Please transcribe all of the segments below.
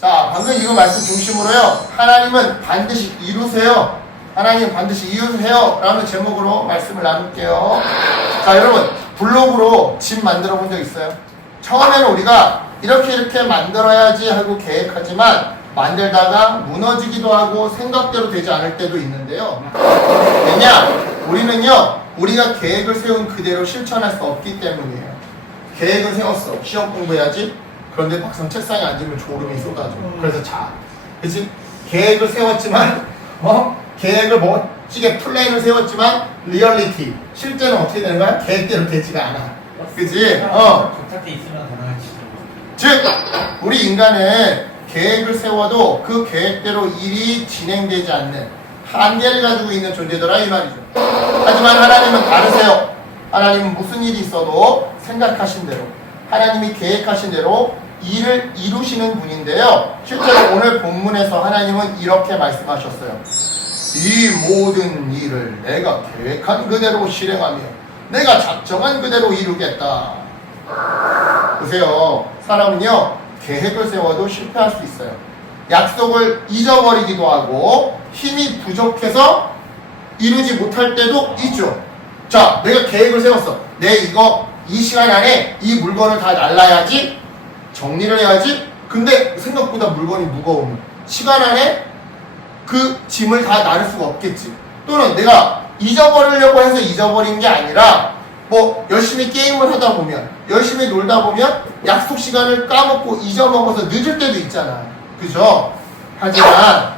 자, 방금 이거 말씀 중심으로요. 하나님은 반드시 이루세요. 하나님 반드시 이루세요. 라는 제목으로 말씀을 나눌게요. 자, 여러분 블록으로 집 만들어 본 적 있어요? 처음에는 우리가 이렇게 만들어야지 하고 계획하지만 만들다가 무너지기도 하고 생각대로 되지 않을 때도 있는데요. 왜냐? 우리는요, 우리가 계획을 세운 그대로 실천할 수 없기 때문이에요. 계획을 세웠어. 시험 공부해야지. 그런데 막상 책상에 앉으면 졸음이 쏟아져. 그래서 자. 그치? 계획을 세웠지만, 계획을 멋지게 플랜을 세웠지만, 리얼리티. 실제는 어떻게 되는 거야? 계획대로 되지가 않아. 그치? 격탁해 있으면 가능하지. 즉, 우리 인간은 계획을 세워도 그 계획대로 일이 진행되지 않는 한계를 가지고 있는 존재더라 이 말이죠. 하지만 하나님은 다르세요. 하나님은 무슨 일이 있어도 생각하신 대로, 하나님이 계획하신 대로 일을 이루시는 분인데요. 실제로 오늘 본문에서 하나님은 이렇게 말씀하셨어요. 이 모든 일을 내가 계획한 그대로 실행하며 내가 작정한 그대로 이루겠다. 보세요. 사람은요, 계획을 세워도 실패할 수 있어요. 약속을 잊어버리기도 하고 힘이 부족해서 이루지 못할 때도 있죠. 자, 내가 계획을 세웠어. 이 시간 안에 이 물건을 다 날라야지, 정리를 해야지. 근데 생각보다 물건이 무거우면 시간 안에 그 짐을 다 나를 수가 없겠지. 또는 내가 잊어버리려고 해서 잊어버린 게 아니라 열심히 게임을 하다 보면, 열심히 놀다 보면 약속 시간을 까먹고 잊어먹어서 늦을 때도 있잖아. 그죠? 하지만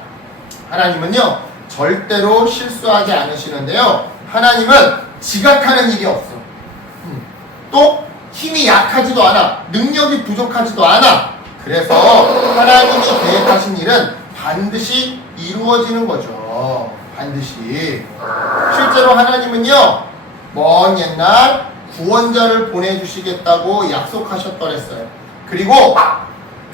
하나님은요, 절대로 실수하지 않으시는데요. 하나님은 지각하는 일이 없어. 또 힘이 약하지도 않아. 능력이 부족하지도 않아. 그래서 하나님이 계획하신 일은 반드시 이루어지는 거죠. 반드시. 실제로 하나님은요, 먼 옛날 구원자를 보내주시겠다고 약속하셨더랬어요. 그리고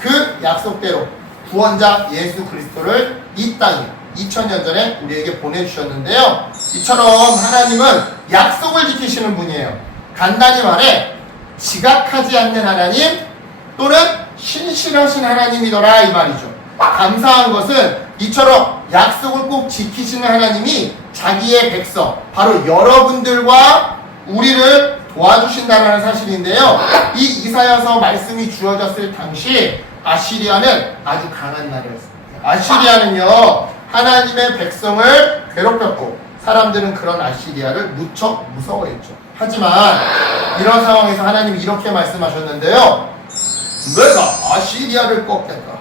그 약속대로 구원자 예수 그리스도를 이 땅에 2000년 전에 우리에게 보내주셨는데요. 이처럼 하나님은 약속을 지키시는 분이에요. 간단히 말해 지각하지 않는 하나님 또는 신실하신 하나님이더라 이 말이죠. 감사한 것은 이처럼 약속을 꼭 지키시는 하나님이 자기의 백성, 바로 여러분들과 우리를 도와주신다는 사실인데요. 이 이사야서 말씀이 주어졌을 당시 아시리아는 아주 강한 나라였습니다. 아시리아는요, 하나님의 백성을 괴롭혔고 사람들은 그런 아시리아를 무척 무서워했죠. 하지만 이런 상황에서 하나님이 이렇게 말씀하셨는데요. 내가 아시리아를 꺾겠다.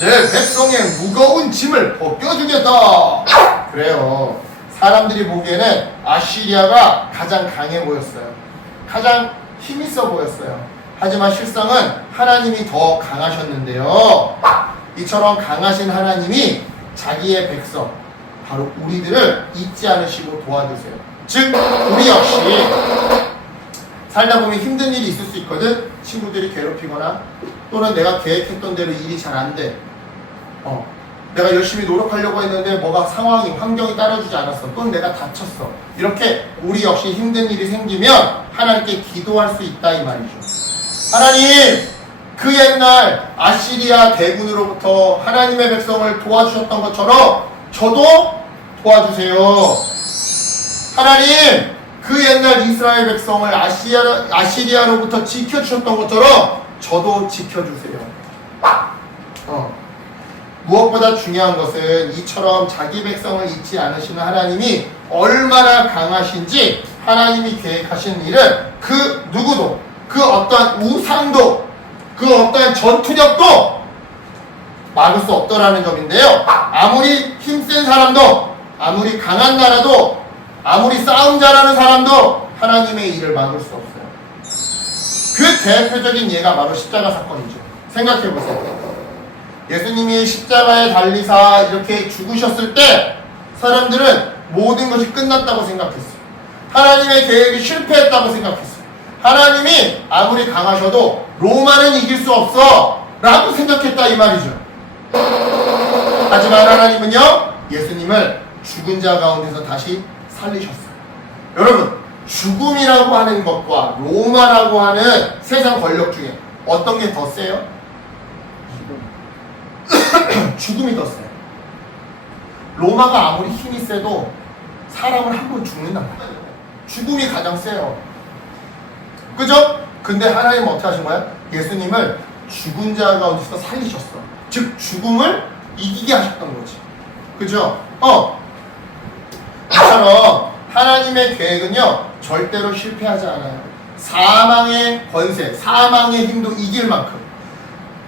내 백성의 무거운 짐을 벗겨주겠다. 그래요. 사람들이 보기에는 아시리아가 가장 강해 보였어요. 가장 힘있어 보였어요. 하지만 실상은 하나님이 더 강하셨는데요. 이처럼 강하신 하나님이 자기의 백성, 바로 우리들을 잊지 않으시고 도와주세요. 즉 우리 역시 살다 보면 힘든 일이 있을 수 있거든. 친구들이 괴롭히거나 또는 내가 계획했던 대로 일이 잘 안 돼. 내가 열심히 노력하려고 했는데 뭐가 상황이, 환경이 따라주지 않았어. 또는 내가 다쳤어. 이렇게 우리 역시 힘든 일이 생기면 하나님께 기도할 수 있다 이 말이죠. 하나님, 그 옛날 아시리아 대군으로부터 하나님의 백성을 도와주셨던 것처럼 저도 도와주세요. 하나님, 그 옛날 이스라엘 백성을 아시리아로부터 지켜주셨던 것처럼 저도 지켜주세요. 무엇보다 중요한 것은 이처럼 자기 백성을 잊지 않으시는 하나님이 얼마나 강하신지, 하나님이 계획하신 일은 그 누구도, 그 어떠한 우상도, 그 어떠한 전투력도 막을 수 없더라는 점인데요. 아무리 힘센 사람도, 아무리 강한 나라도, 아무리 싸움 잘하는 사람도 하나님의 일을 막을 수 없어요. 그 대표적인 예가 바로 십자가 사건이죠. 생각해보세요. 예수님이 십자가에 달리사 이렇게 죽으셨을 때 사람들은 모든 것이 끝났다고 생각했어요. 하나님의 계획이 실패했다고 생각했어요. 하나님이 아무리 강하셔도 로마는 이길 수 없어 라고 생각했다 이 말이죠. 하지만 하나님은요, 예수님을 죽은 자 가운데서 다시 살리셨어요. 여러분, 죽음이라고 하는 것과 로마라고 하는 세상 권력 중에 어떤 게 더 세요? 죽음이 더 세요. 로마가 아무리 힘이 세도 사람은 한 번 죽는단 말이에요. 죽음이 가장 세요. 그죠? 근데 하나님은 어떻게 하신 거야? 예수님을 죽은 자 가운데서 살리셨어. 즉 죽음을 이기게 하셨던 거지. 그죠? 이처럼 하나님의 계획은요 절대로 실패하지 않아요. 사망의 권세, 사망의 힘도 이길 만큼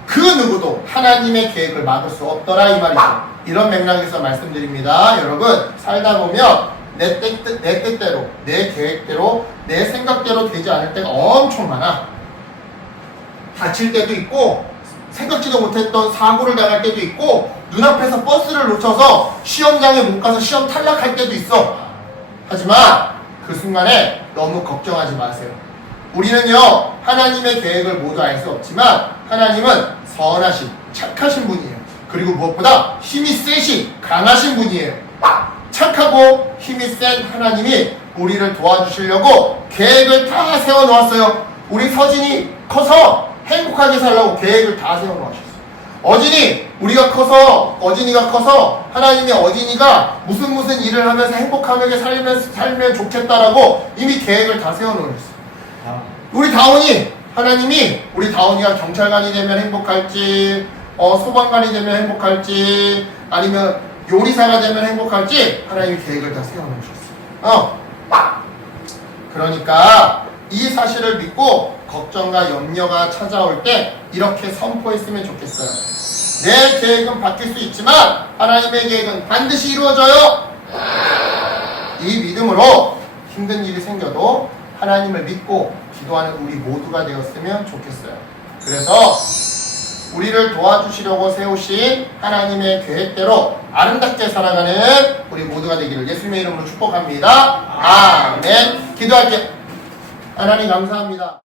그 누구도 하나님의 계획을 막을 수 없더라 이 말이죠. 이런 맥락에서 말씀드립니다. 여러분 살다 보면 내 뜻대로, 내 계획대로, 내 생각대로 되지 않을 때가 엄청 많아. 다칠 때도 있고 생각지도 못했던 사고를 당할 때도 있고 눈앞에서 버스를 놓쳐서 시험장에 못 가서 시험 탈락할 때도 있어. 하지만 그 순간에 너무 걱정하지 마세요. 우리는요 하나님의 계획을 모두 알 수 없지만 하나님은 선하신 착하신 분이에요. 그리고 무엇보다 힘이 세신 강하신 분이에요. 착하고 힘이 센 하나님이 우리를 도와주시려고 계획을 다 세워놓았어요. 우리 서진이 커서 행복하게 살라고 계획을 다 세워놓으셨어요. 어진이가 커서 하나님이 어진이가 무슨 일을 하면서 행복하게 살면 좋겠다라고 이미 계획을 다 세워놓으셨어요. 우리 다원이 하나님이 우리 다원이가 경찰관이 되면 행복할지 소방관이 되면 행복할지 아니면 요리사가 되면 행복할지 하나님이 계획을 다 세워놓으셨어요. 그러니까 이 사실을 믿고 걱정과 염려가 찾아올 때 이렇게 선포했으면 좋겠어요. 내 계획은 바뀔 수 있지만 하나님의 계획은 반드시 이루어져요. 이 믿음으로 힘든 일이 생겨도 하나님을 믿고 기도하는 우리 모두가 되었으면 좋겠어요. 그래서 우리를 도와주시려고 세우신 하나님의 계획대로 아름답게 살아가는 우리 모두가 되기를 예수님의 이름으로 축복합니다. 아멘. 기도할게요. 하나님 감사합니다.